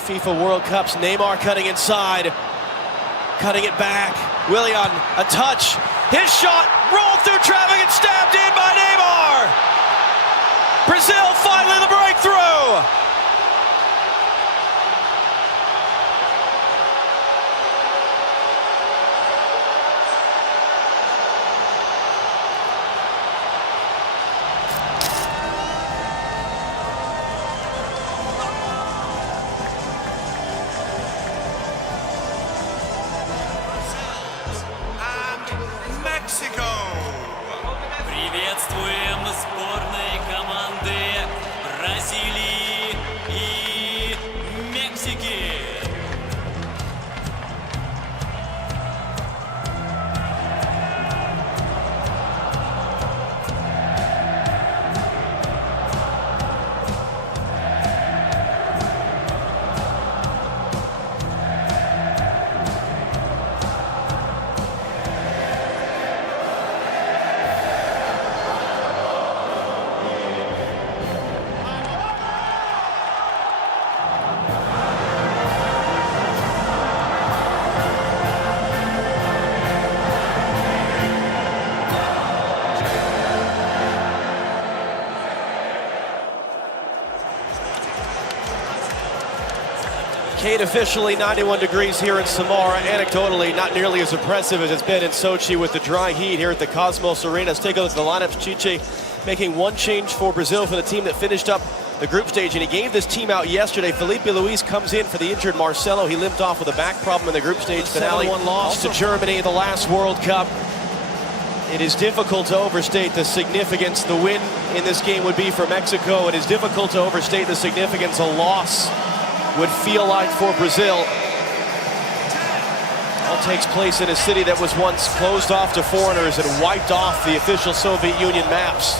FIFA World Cups. Neymar cutting inside, cutting it back. Willian, a touch. His shot rolled through traffic and stabbed in by Neymar. Brazil finally the breakthrough. Приветствуем сборные команды Бразилии и Мексики. Kate, officially 91 degrees here in Samara. Anecdotally, not nearly as impressive as it's been in Sochi with the dry heat here at the Cosmos Arena. Let's take a look at the lineups. Chiche making one change for Brazil for the team that finished up the group stage, and he gave this team out yesterday. Felipe Luis comes in for the injured Marcelo. He limped off with a back problem in the group stage finale. 7-1 loss to Germany in the last World Cup. It is difficult to overstate the significance the win in this game would be for Mexico. It is difficult to overstate the significance a loss would feel like for Brazil. All takes place in a city that was once closed off to foreigners and wiped off the official Soviet Union maps.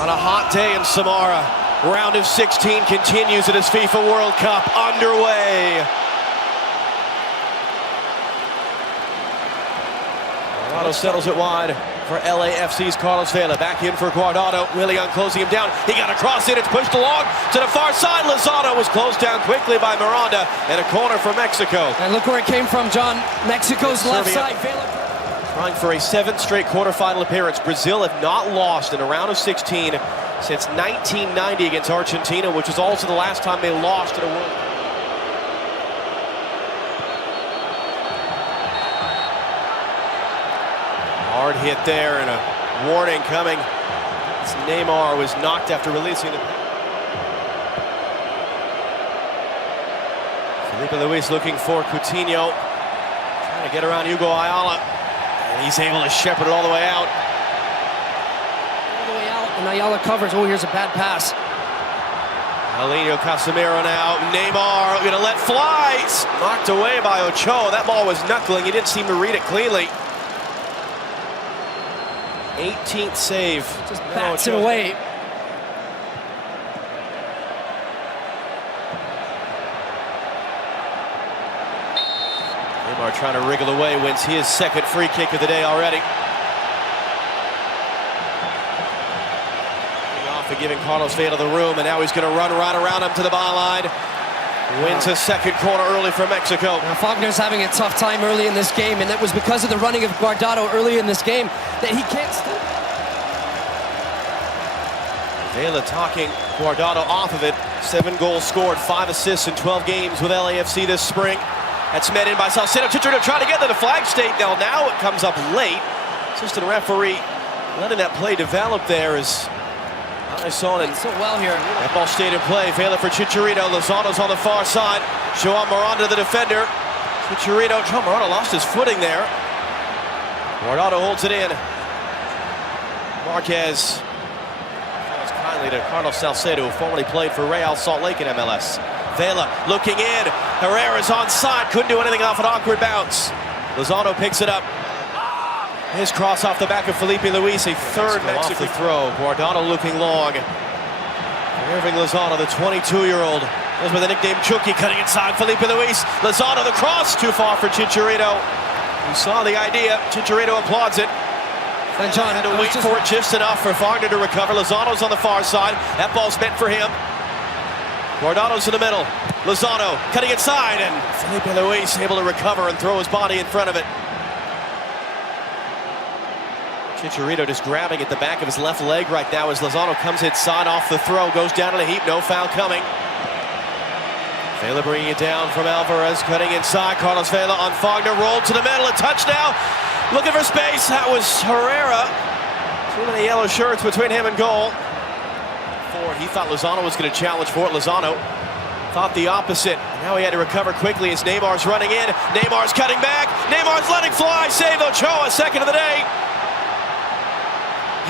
On a hot day in Samara, round of 16 continues at this FIFA World Cup underway. Guardado settles it wide for LAFC's Carlos Vela. Back in for Guardado. Willian closing him down. He got a cross in. It's pushed along to the far side. Lozano was closed down quickly by Miranda. And a corner for Mexico. And look where it came from, John. Mexico's left side. Trying for a 7th straight quarterfinal appearance. Brazil have not lost in a round of 16 since 1990 against Argentina, which was also the last time they lost at a World Cup. Hard hit there and a warning coming. As Neymar was knocked after releasing the... Felipe Luis looking for Coutinho. Trying to get around Hugo Ayala. And he's able to shepherd it all the way out. All the way out, and Ayala covers. Oh, here's a bad pass. Alinho Casemiro now. Neymar gonna let fly. Knocked away by Ochoa. That ball was knuckling. He didn't seem to read it cleanly. 18th save. Just bats it away. Neymar trying to wriggle away, wins his 2nd free kick of the day already. Off and giving Carlos Vela the room, and now he's going to run right around him to the byline. Wins a 2nd corner early for Mexico. Now, Faulkner's having a tough time early in this game, and that was because of the running of Guardado early in this game that he can't stop. Vela talking Guardado off of it. 7 goals scored, 5 assists in 12 games with LAFC this spring. That's met in by Salcedo. Chicharito trying to get to the flag state. Now it comes up late. Assistant referee letting that play develop there as I saw it so well here. That ball stayed in play. Vela for Chicharito. Lozano's on the far side. João Miranda, the defender. Chicharito. João Miranda lost his footing there. Guardado holds it in. Marquez. Falls kindly to Carlos Salcedo, who formerly played for Real Salt Lake in MLS. Vela looking in. Herrera's onside. Couldn't do anything off an awkward bounce. Lozano picks it up. His cross off the back of Felipe Luis, a 3rd Mexican throw. Guardado looking long. Irving Lozano, the 22-year-old, is with the nickname Chucky, cutting inside Felipe Luis. Lozano, the cross, too far for Chicharito. He saw the idea. Chicharito applauds it. And John had to wait for it just enough for Wagner to recover. Lozano's on the far side. That ball's meant for him. Guardado's in the middle. Lozano cutting inside, and Felipe Luis able to recover and throw his body in front of it. Chicharito just grabbing at the back of his left leg right now as Lozano comes inside off the throw, goes down in a heap, no foul coming. Vela bringing it down from Alvarez, cutting inside. Carlos Vela on Fagner, rolled to the middle, a touchdown. Looking for space, that was Herrera. Too many yellow shirts between him and goal. He thought Lozano was going to challenge for it. Lozano thought the opposite. Now he had to recover quickly as Neymar's running in. Neymar's cutting back. Neymar's letting fly. Save Ochoa, second of the day.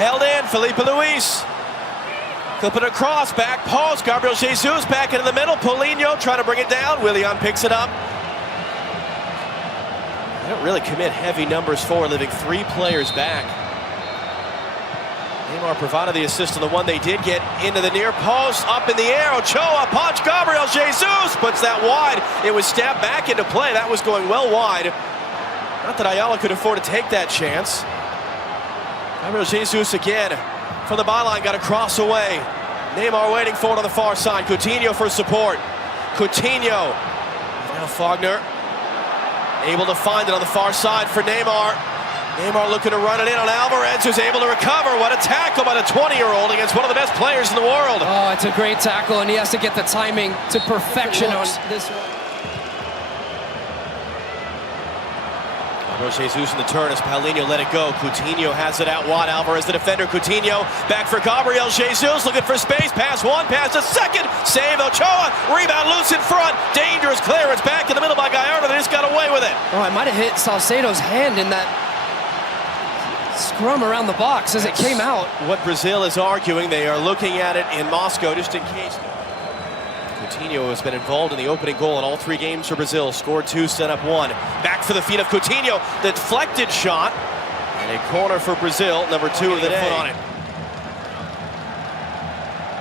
Held in, Felipe Luis. Clipping across, back post. Gabriel Jesus back into the middle. Paulinho trying to bring it down. Willian picks it up. They don't really commit heavy numbers forward, leaving 3 players back. Neymar provided the assist on the one they did get into the near post, up in the air. Ochoa punch, Gabriel Jesus puts that wide. It was stabbed back into play. That was going well wide. Not that Ayala could afford to take that chance. Gabriel Jesus again from the byline, got a cross away. Neymar waiting for it on the far side. Coutinho for support. Coutinho. Now Fagner able to find it on the far side for Neymar. Neymar looking to run it in on Alvarez, who's able to recover. What a tackle by the 20-year-old against one of the best players in the world. Oh, it's a great tackle, and he has to get the timing to perfection on this one. Gabriel Jesus in the turn as Paulinho let it go. Coutinho has it out wide. Alvarez, the defender. Coutinho back for Gabriel Jesus, looking for space. Pass one, pass a second. Save Ochoa. Rebound loose in front. Dangerous clearance back in the middle by Gallardo. They just got away with it. Oh, it might have hit Salcedo's hand in that scrum around the box as it came out. What Brazil is arguing, they are looking at it in Moscow just in case. Coutinho has been involved in the opening goal in all 3 games for Brazil. Scored 2, set up 1. Back for the feet of Coutinho. The deflected shot. And a corner for Brazil, number 2 of the day. Foot on it.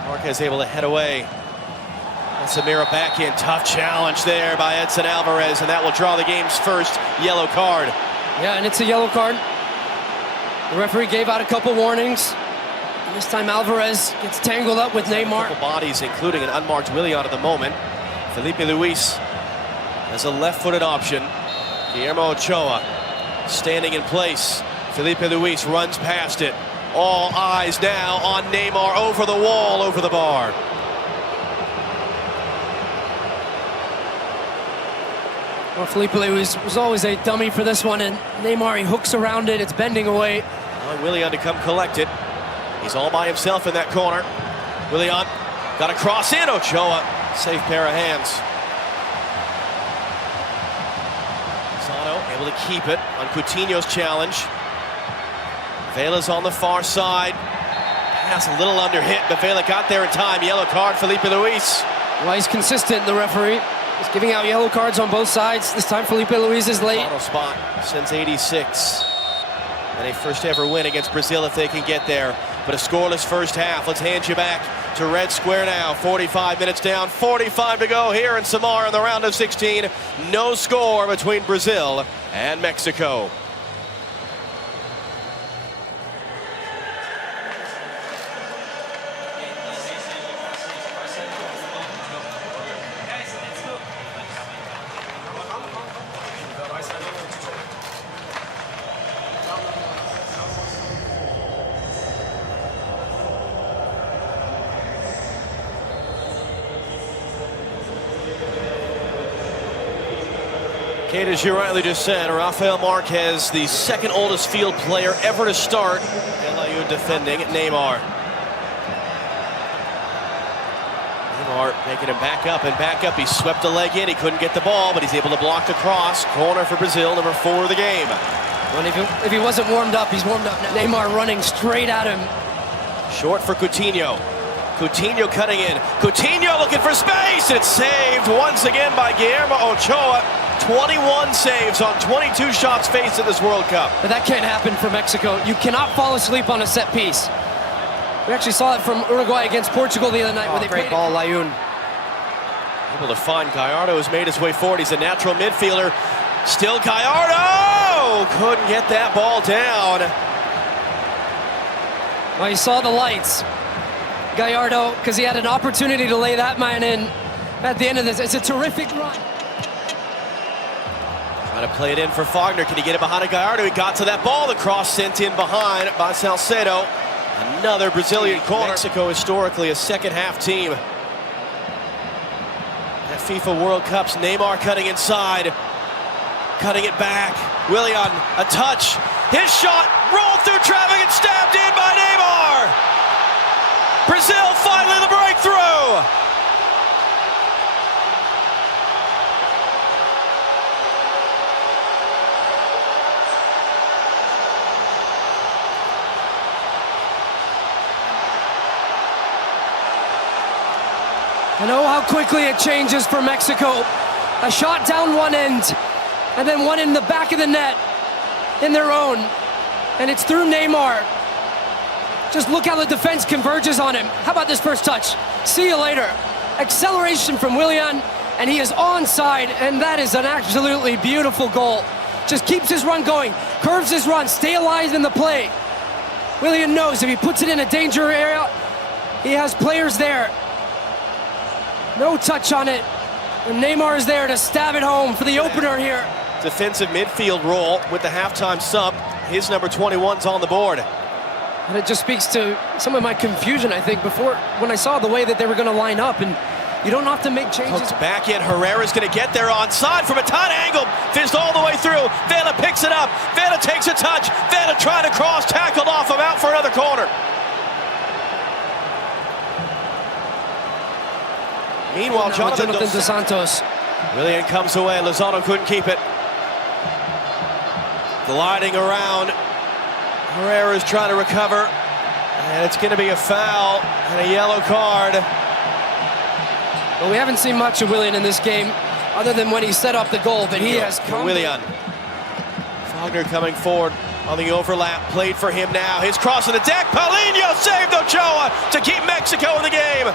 Marquez able to head away. And Samara back in. Tough challenge there by Edson Alvarez, and that will draw the game's first yellow card. Yeah, and it's a yellow card. The referee gave out a couple warnings. And this time Alvarez gets tangled up with Neymar. A couple bodies, including an unmarked Willian at the moment. Felipe Luis has a left-footed option. Guillermo Ochoa standing in place. Felipe Luis runs past it. All eyes now on Neymar, over the wall, over the bar. Well, Felipe Luis was always a dummy for this one, and Neymar, he hooks around it. It's bending away. Willian to come collect it. He's all by himself in that corner. Willian got a cross in. Ochoa, safe pair of hands. Lozano able to keep it on Coutinho's challenge. Vela's on the far side. Pass a little under hit, but Vela got there in time. Yellow card, Felipe Luis. Well, he's consistent, the referee. He's giving out yellow cards on both sides. This time Felipe Luis is late. Final spot since '86. And a first ever win against Brazil if they can get there. But a scoreless first half. Let's hand you back to Red Square now. 45 minutes down, 45 to go here in Samara in the round of 16. No score between Brazil and Mexico. Kate, as you rightly just said, Rafael Marquez, the second oldest field player ever to start. LIU defending Neymar. Neymar making him back up and back up. He swept a leg in. He couldn't get the ball, but he's able to block the cross. Corner for Brazil, number 4 of the game. Well, if he wasn't warmed up, he's warmed up now. Neymar running straight at him. Short for Coutinho. Coutinho cutting in. Coutinho looking for space. It's saved once again by Guillermo Ochoa. 21 saves on 22 shots faced in this World Cup. But that can't happen for Mexico. You cannot fall asleep on a set piece. We actually saw it from Uruguay against Portugal the other night where they great ball, Layun. Able to find Gallardo, has made his way forward. He's a natural midfielder. Still Gallardo! Couldn't get that ball down. Well, he saw the lights. Gallardo, because he had an opportunity to lay that man in at the end of this. It's a terrific run. Trying to play it in for Fagner. Can he get it behind a Gallardo? He got to that ball. The cross sent in behind by Salcedo. Another Brazilian corner. Mexico historically a second-half team. At FIFA World Cups, Neymar cutting inside. Cutting it back. Willian, a touch. His shot rolled through traffic and stabbed in by Neymar. Brazil finally the breakthrough. And oh, how quickly it changes for Mexico. A shot down one end, and then one in the back of the net, in their own. And it's through Neymar. Just look how the defense converges on him. How about this first touch? See you later. Acceleration from Willian, and he is onside, and that is an absolutely beautiful goal. Just keeps his run going, curves his run, stay alive in the play. Willian knows if he puts it in a danger area, he has players there. No touch on it. And Neymar is there to stab it home for the opener here. Defensive midfield role with the halftime sub. His number 21's on the board. And it just speaks to some of my confusion, I think, before when I saw the way that they were going to line up. And you don't have to make changes. Hooks back in. Herrera's going to get there onside from a tight angle. Fizzed all the way through. Vela picks it up. Vela takes a touch. Vela trying to cross. Tackled off him, out for another corner. Meanwhile, Jonathan Dos Santos. Willian comes away. Lozano couldn't keep it. Gliding around. Herrera's trying to recover. And it's going to be a foul and a yellow card. Well, we haven't seen much of Willian in this game, other than when he set up the goal, but he has come. Willian. Fagner coming forward on the overlap. Played for him now. His cross on the deck. Paulinho saved Ochoa to keep Mexico in the game.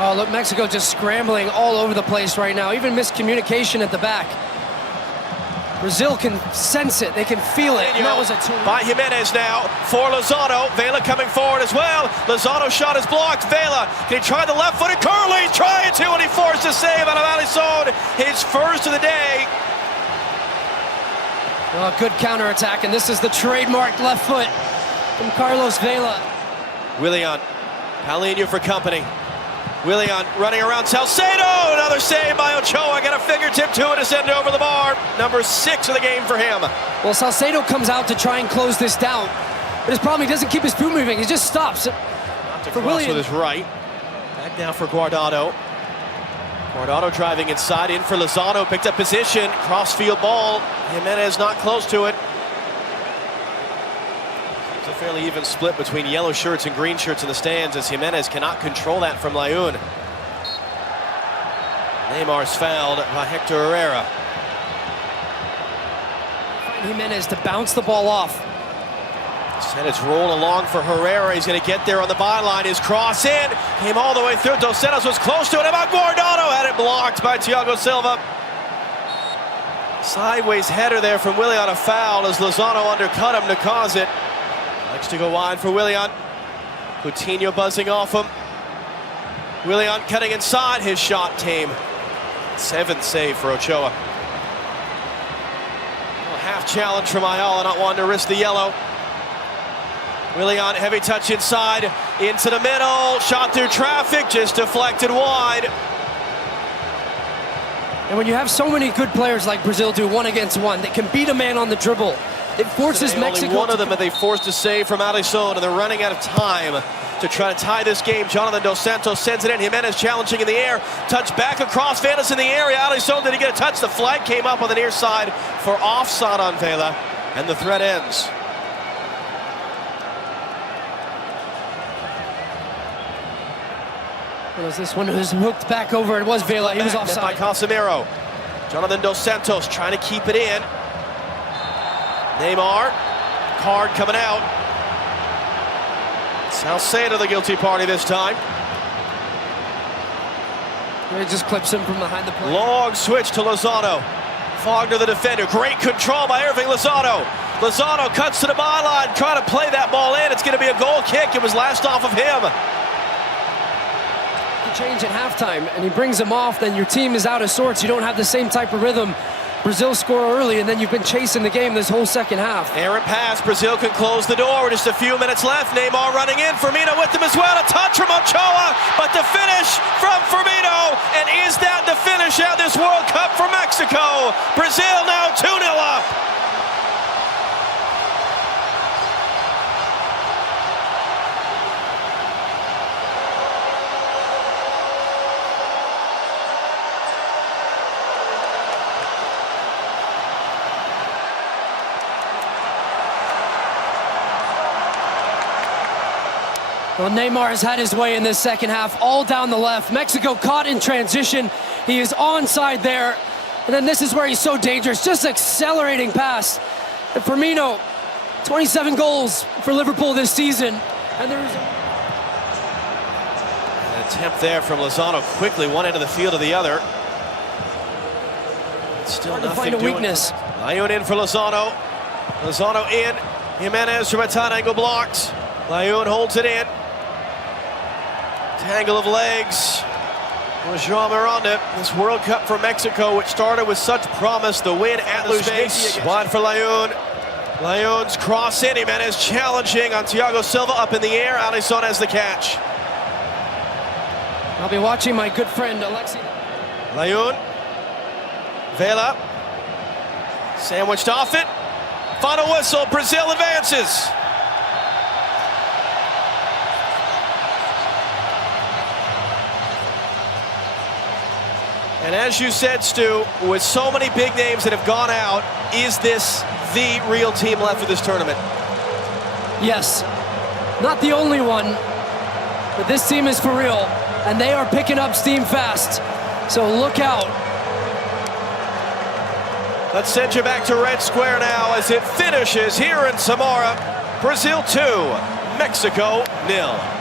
Oh, look, Mexico just scrambling all over the place right now. Even miscommunication at the back. Brazil can sense it. They can feel it. And that was a by Jimenez now for Lozano. Vela coming forward as well. Lozano's shot is blocked. Vela, can he try the left-footed curl? He's trying to, and he forced a save out of Alisson. His first of the day. Well, good counterattack, and this is the trademark left foot from Carlos Vela. Willian, Paulinho for company. Willian running around Salcedo. Another save by Ochoa. Got a fingertip to it to send it over the bar. Number 6 of the game for him. Well, Salcedo comes out to try and close this down. But his problem, he doesn't keep his foot moving. He just stops. For Willian with his right. Back now for Guardado. Guardado driving inside, in for Lozano. Picked up position. Cross-field ball. Jimenez not close to it. A fairly even split between yellow shirts and green shirts in the stands, as Jimenez cannot control that from Layun. Neymar's fouled by Hector Herrera. Jimenez to bounce the ball off. And it's rolling along for Herrera. He's going to get there on the byline. His cross in. Came all the way through. Dos Santos was close to it. How about Guardado? Had it blocked by Thiago Silva. Sideways header there from Willian. A foul as Lozano undercut him to cause it. Likes to go wide for Willian. Coutinho buzzing off him. Willian cutting inside. His shot tame. 7th save for Ochoa. Half challenge from Ayala, not wanting to risk the yellow. Willian, heavy touch inside. Into the middle. Shot through traffic. Just deflected wide. And when you have so many good players like Brazil do, 1-against-1, that can beat a man on the dribble, it forces Mexico. Only one of them, and they forced a save from Alisson, and they're running out of time to try to tie this game. Jonathan Dos Santos sends it in. Jimenez challenging in the air. Touch back across. Vela's in the area. Alisson didn't get a touch. The flag came up on the near side for offside on Vela, and the threat ends. It was this one who was hooked back over. It was Vela. He was offside. By Casemiro. Jonathan Dos Santos trying to keep it in. Neymar, card coming out. Salcedo the guilty party this time. He just clips him from behind the plate. Long switch to Lozano. Fagner the defender. Great control by Irving Lozano. Lozano cuts to the byline, trying to play that ball in. It's going to be a goal kick. It was last off of him. Change at halftime, and he brings him off, then your team is out of sorts. You don't have the same type of rhythm. Brazil score early, and then you've been chasing the game this whole second half. Errant pass. Brazil can close the door with just a few minutes left. Neymar running in. Firmino with him as well. A touch from Ochoa, but the finish from Firmino. And is that the finish out this World Cup for Mexico? Brazil now 2-0 up. Well, Neymar has had his way in this second half, all down the left. Mexico caught in transition. He is onside there. And then this is where he's so dangerous, just accelerating pass. And Firmino, 27 goals for Liverpool this season. And there's an attempt there from Lozano, quickly one end of the field to the other. Still hard to nothing find a doing. weakness. Layun in for Lozano. Lozano in. Jimenez from a tight angle blocks. Layun holds it in. Tangle of legs. It was Jean Miranda. This World Cup for Mexico, which started with such promise, the win at Luzhniki. Wide for Layun. Layun's cross in. Jimenez challenging on Thiago Silva up in the air. Alisson has the catch. I'll be watching my good friend Alexi. Layun. Vela. Sandwiched off it. Final whistle. Brazil advances. And as you said, Stu, with so many big names that have gone out, is this the real team left for this tournament? Yes. Not the only one, but this team is for real, and they are picking up steam fast. So look out. Let's send you back to Red Square now as it finishes here in Samara. Brazil 2, Mexico 0.